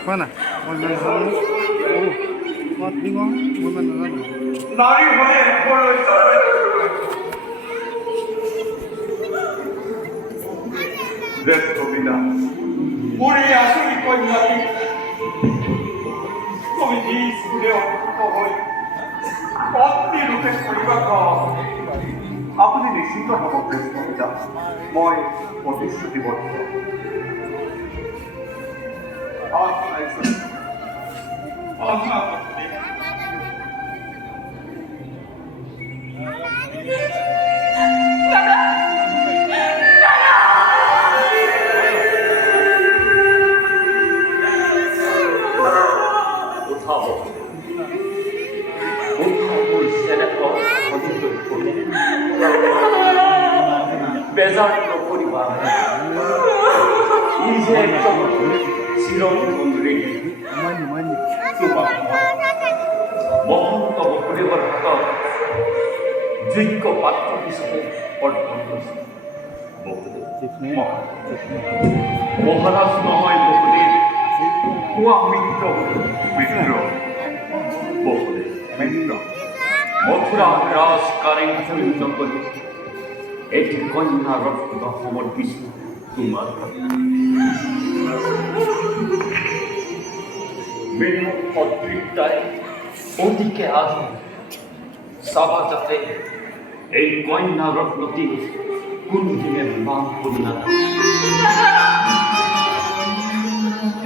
কোৱা না মই ইমান নাজানো মই ইমান নাজানো নাৰী হয়ে জ্যেষ্ঠ পিতা পুৰী আচৰি কন্যাটি তুমি নিজ গুণে অভিভূত হৈ পত্নী ৰূপে পৰিবাক আপুনি নিশ্চিত হ'ব জ্যেষ্ঠ পিতা মই প্ৰতিশ্ৰুতিবদ্ধ বেজাৰ পৰিবাৰ নিজে একদম চিৰম বন্ধুৰে মহন্তম পৰিবৰ হাতত যোগ্য পাত্ৰ হিচাপে অৰ্পণ কৰিছে মহাৰাজ নহয় বহুদেৱ কোৱা মিত্ৰ বহুদেৱ মিত্ৰ মথুৰা ৰাজ কাৰেং পূৰ্ণ কৰি এটি কন্যা রত্ন সমর্পিত তোমার মেরু অদৃষ্টায় ওদিকে আসুন সভা যাতে এই কন্যা রত্নটি কোনদিনের মান করি না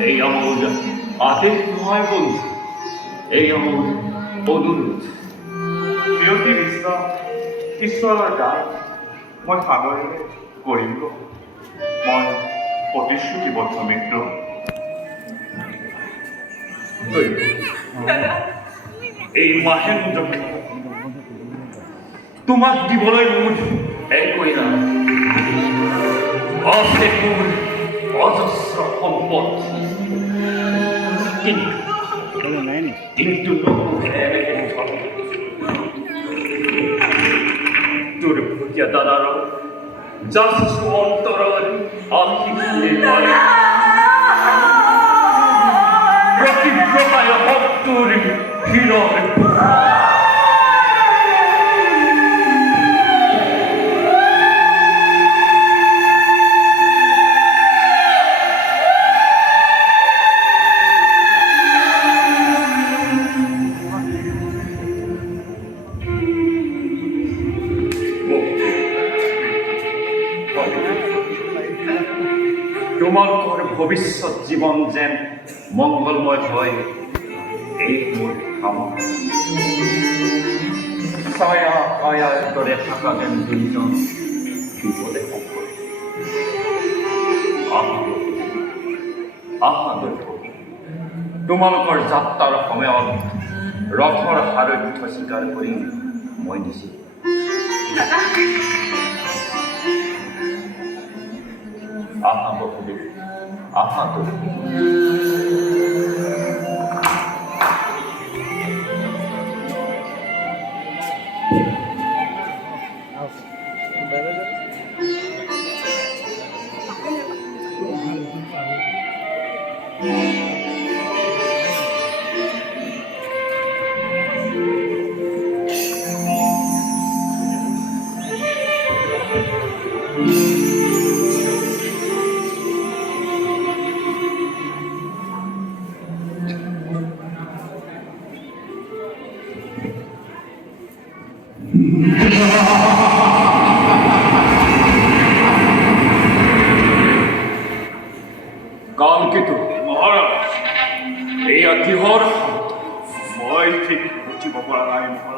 এই আমার আদেশ নয় বন্ধু এই আমার অনুরোধ নিয়তি বিশ্বাস ঈশ্বৰৰ দান মই সাদৰেৰে কৰিম মই প্ৰতিশ্ৰুতিবদ্ধ মিত্ৰ এই মাহেন্দ্ৰ তোমাক দিবলৈ মোৰ একোৱেই নাই আছে মোৰ অজস্ৰ সম্পদ কিন্তু দুৰ্ভগীয়া দাদাৰ যাচু অন্তৰৰ আশীষে পায় প্ৰতিব্ৰতায় শত্ৰুৰ হীৰৰ তোমালোকৰ ভৱিষ্যত জীৱন যেন মংগলময় হয় এই মোৰ কামনা ছায়া কায়াৰ দৰে থকা যেন দুইজন বিপদে সংকটে তোমালোকৰ যাত্ৰাৰ সময়ত ৰথৰ সাৰথ্য স্বীকাৰ কৰিম মই নিশ্চিত আহা বহুদেৱ আহা তো কালকেতু মহাৰাজ এয়া কিহৰ মই ঠিক বুজিব পৰা নাই মহাৰাজ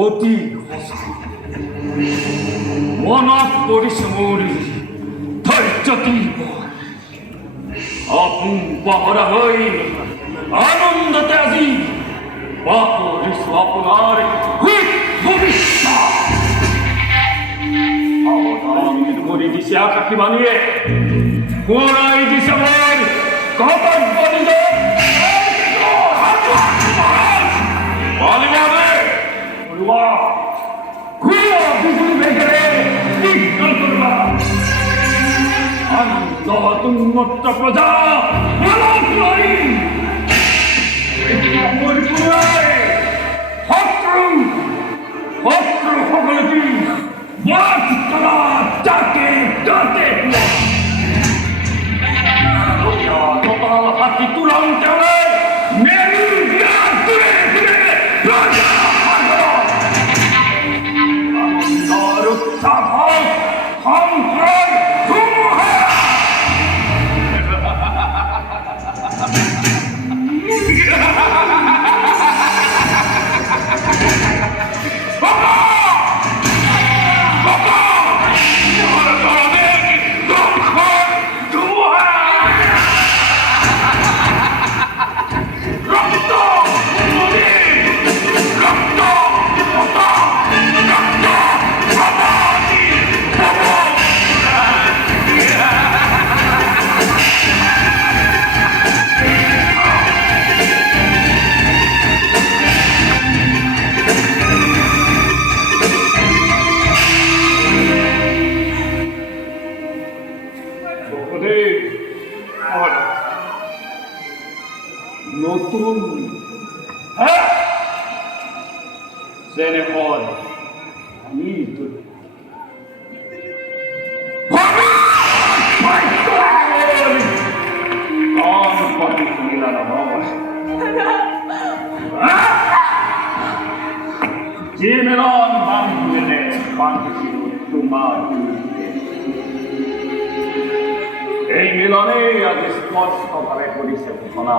অতি কষ্ট মনত পৰিছে মোৰ ধৈৰ্য তীব্ৰ আপোন পাহৰা হৈ আনন্দতে আজি বাপৰিছো আপোনাৰ ভৱিষ্যত সাৱধান কৰি দিছে আকাশী বাণীয়ে সোঁৱৰাই দিছে মোৰ কৰ্তব্য নিজৰ উন্নত প্রজা শত্রু শত্রু সকলটি যাকে যাতে হাতি তুলন্ত মেরু নতুন যেনেখন আমি যে মেলন বান্ধুলে বান্ধছিল তোমার এই মিলনে আজি স্পষ্টভাৱে কৰিছে ঘোষণা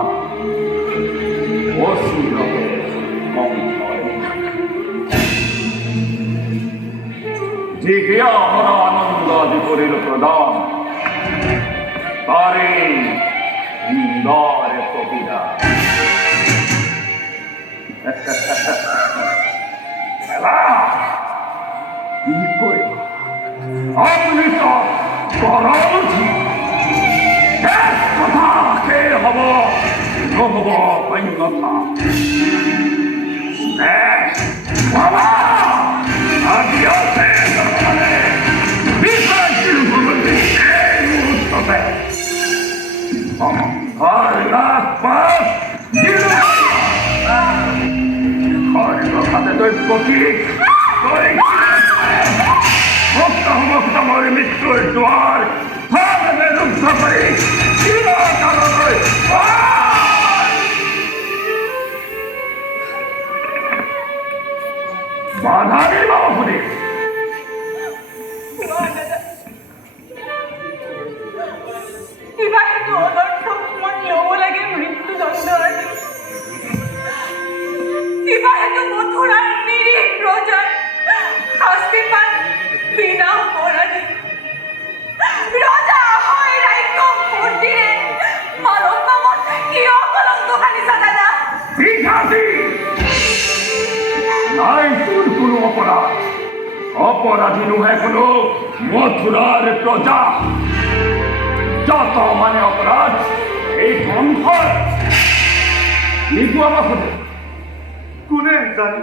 অচিৰকে কম হয় যিয়ে অহৰ আনন্দ আদি কৰিল প্ৰদান তাৰে সুন্দৰ কবিতা কি কৰিব আপুনি চব কৰছি কথা কে হব নহব অন্যথা বাবা আজি আছে মৃত্যুৰ দুৱাৰ ৰুদ্ধ কৰি বাধা দিব আপুনি কিবা সেইটো অনৰ্থক মই ল'ব লাগে মৃত্যুদণ্ড আদি কিবা সেইটো মথুৰাৰ নিৰীহ প্ৰজাৰ শাস্তি পাই বিনা অপৰাধী ৰজা হৈ ৰাজ্য ফূৰ্তিৰে মানৱ নামত কিয় কলংক সানিছা দাদা নাই তোৰ কোনো অপৰাধ অপৰাধী নুহে কোনো মথুৰাৰ প্ৰজা যত মানে অপৰাধ এই ধ্বংসৰ নিগুৱাব খোজে কোনে জানে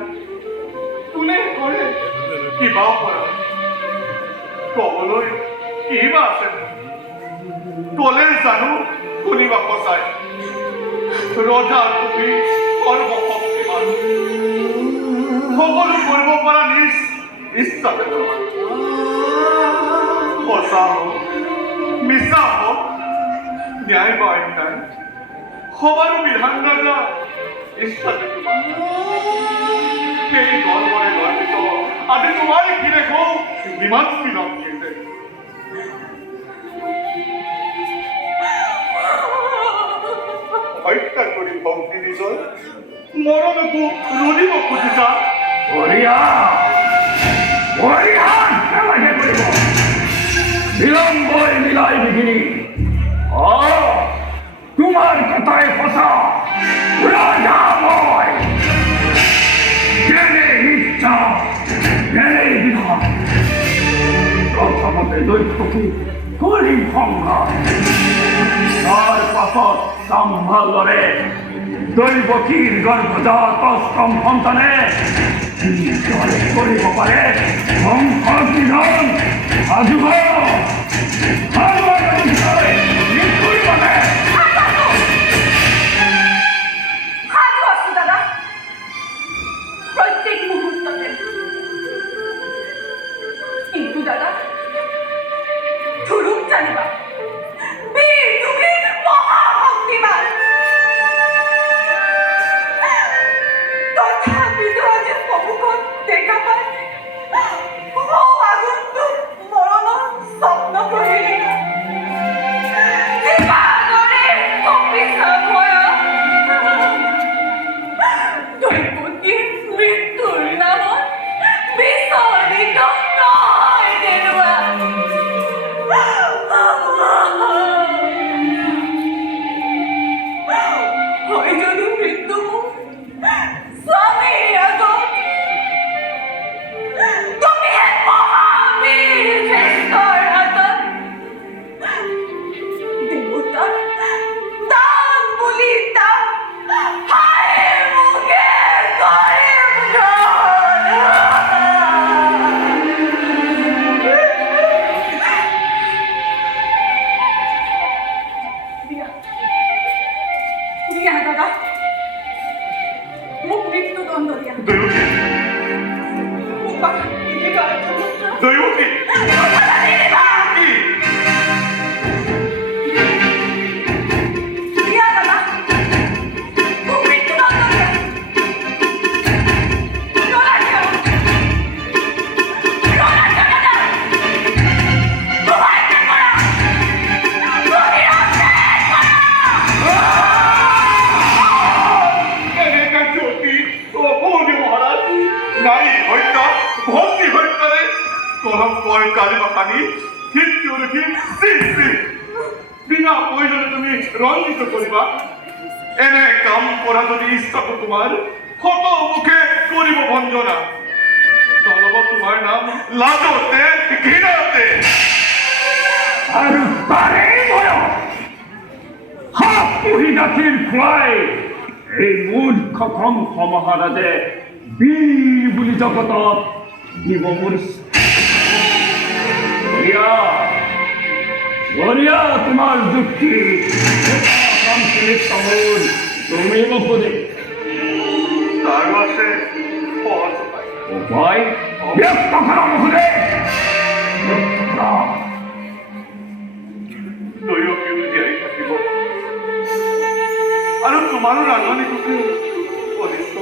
কোনে কৰে কিবা অপৰাধ ক'বলৈ কিবা আছে ক'লে জানো শুনিবা সঁচাই ৰজাৰ প্ৰতি সৰ্বশক্তিমান সকলো কৰিব পৰা নিজ ইচ্ছাতে নহয় সঁচা হওক মিছা হওক ন্যায় বা অন্যায় সবাৰো বিধান ৰাজা ইচ্ছাতে তোমাৰ সেই গৰ্বৰে গৰ্বিত আজি তোমাৰ কি দেখো ইমান বিলম্ব দিছে হত্যা কৰি ভক্তি নিজৰ মৰণকো ৰুধিব খুজিছা পৰিহান কেনেকৈ কৰিব বিলম্বই মিলাই বিঘিনি তোমাৰ কথাই সঁচা ৰজা মই যেনে ইচ্ছা যেনেই বিধান প্ৰথমতে দৈত্যকী কৰিম সংঘাত তাৰ পাছত চাম্ভালৰে দৈৱকীৰ গৰ্ভজাত অষ্টম সন্তানে কিদৰে কৰিব পাৰে সংসাৰ বিধান সাধু আছো দাদা প্ৰত্যেক মুহূৰ্ততে কিন্তু দাদা ধুৰুক জানিবা বীৰ তুমি মহাশক্তিমান তথাপিতো আজি সন্মুখত দেখা পাই আগন্তুক মৰণৰ স্বপ্ন কৰিলি জীৱনৰে কপিছা ভয় দৈৱকীৰ মৃত্যুৰ নামত বিচলিত নহয় তেনেকুৱা হয় যদি মৃত্যু স্বামীৰ আগত তুমি হে মহাবীৰ শ্ৰেষ্ঠৰ হাতত দেৱতাৰ দান বুলি দান হায় মুখে কৰিম গ্ৰহণ। দিয়া দাদা মোক মৃত্যুদণ্ড দিয়া দৈৱকী মোক বাধা নিদিবা ৰাজপুত্ৰ। দৈৱকী বাধা নিদিবা। কি দিয়া দাদা মোক মৃত্যুদণ্ড দিয়া ল'ৰা কিয় দাদা সহায় নকৰা এনেকা জ্যোতি অপূৰ্ণি মহাৰাজ নাৰী হত্যা ভক্তি হত্যাৰে কলঙ্কৰ কালিমা পানী মৃত্যুৰ বিনা প্ৰয়োজনে তুমি ৰঞ্জিত কৰিবা এনে কাম কৰা যদি ইচ্ছা তোমাৰ কত মুখে কৰিব ভঞ্জনা নলব তোমাৰ নাম লাজতে ঘৃণাতে আৰু তাৰেই বয়স সাপ পুহি গাখীৰ খুৱাই এই মূৰ্খ কংস মহাৰাজে বীৰ বুলি জগতত দিব মোৰ বঢ়িয়া তোমাৰ যুক্তি তুমি মোক বুঝে তাৰ আছে সহজ উপায় ব্যক্ত কৰা মুখে ব্যক্ত কৰা দৈৱকীও জীয়াই থাকিব আৰু তোমাৰো ৰাজনীতিকে অনিষ্ট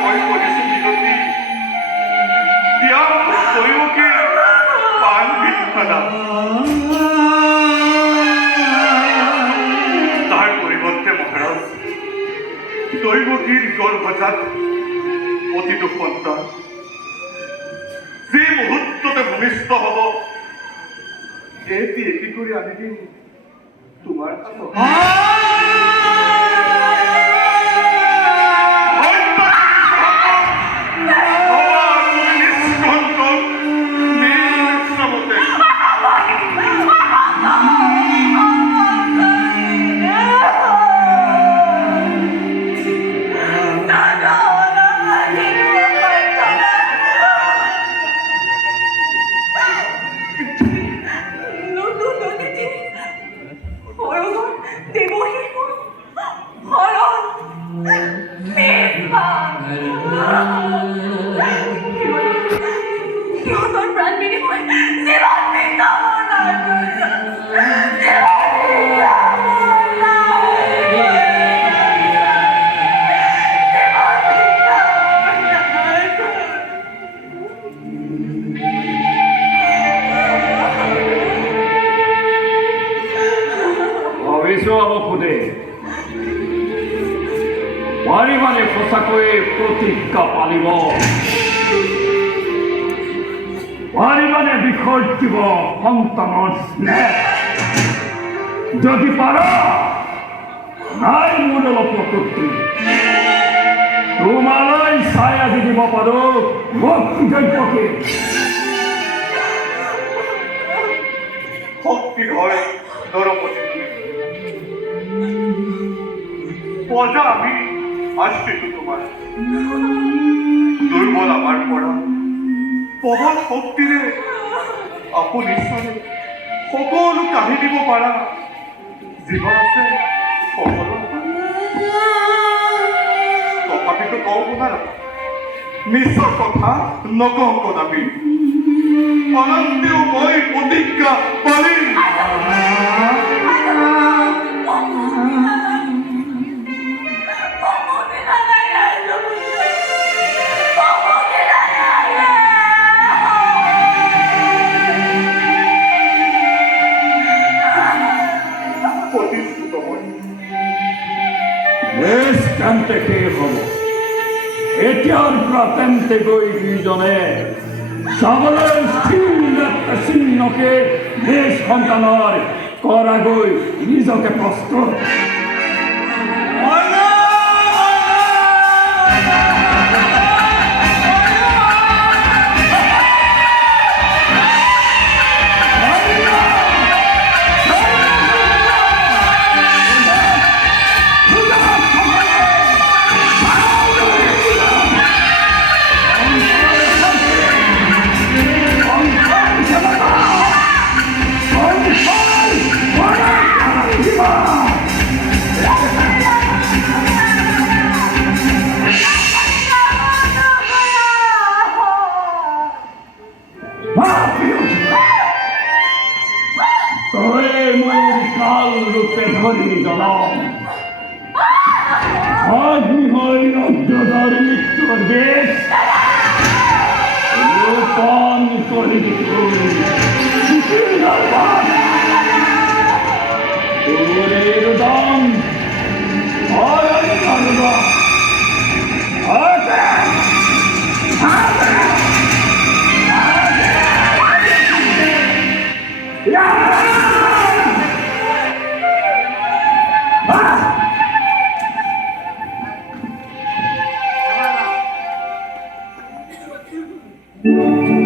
মই কৰিছো বিনতি দিয়া দৈৱকীৰ পাণ বিখানা তাৰ পৰিৱৰ্তে মহাৰাজ দৈৱকীৰ গৰ্ভজাত প্ৰতিটো সন্তান যি মুহূৰ্ততে ভূমিষ্ঠ হব এটি এটি কৰে আনি দিন তোমাৰ হাতত নতুন নদীতে সৰগৰ দেৱহী মানে সঁচাকৈয়ে প্ৰতিজ্ঞা পালিব পাৰিবানে বিষয় দিব সন্তানৰ স্নেহ যদি পাৰা নাই মোৰ অলপ প্ৰকৃতি তোমালৈ চাই আজি দিব পাৰো মোক যোগ্যকে শক্তি হয় নৰপতি পজা আমি আশ্ৰিত তোমাৰ দুৰ্বল আমাৰ পড়া প্ৰবল শক্তিৰে আপন ঈশ্বৰে সকলো কাঢ়ি দিব পাৰা জীবন আছে সকলো তথাপিতো কওঁ শুনা মিছা কথা নকওঁ কদাপি অনন্তেও মই প্ৰতিজ্ঞা পালিম প্ৰতিষ্ঠিত মই তেন্তে হ'ব এতিয়াৰ পৰা তেন্তে গৈ দুইজনে চাবলৈ চিহ্নকে দেশ সন্তানৰ কৰাগৈ নিজকে প্ৰস্তুত ৰূপে ধৰি জনম অগ্নি হই অজ্ঞতাৰ মৃত্যুৰ বেশ ৰূপন কৰি দাম Thank you.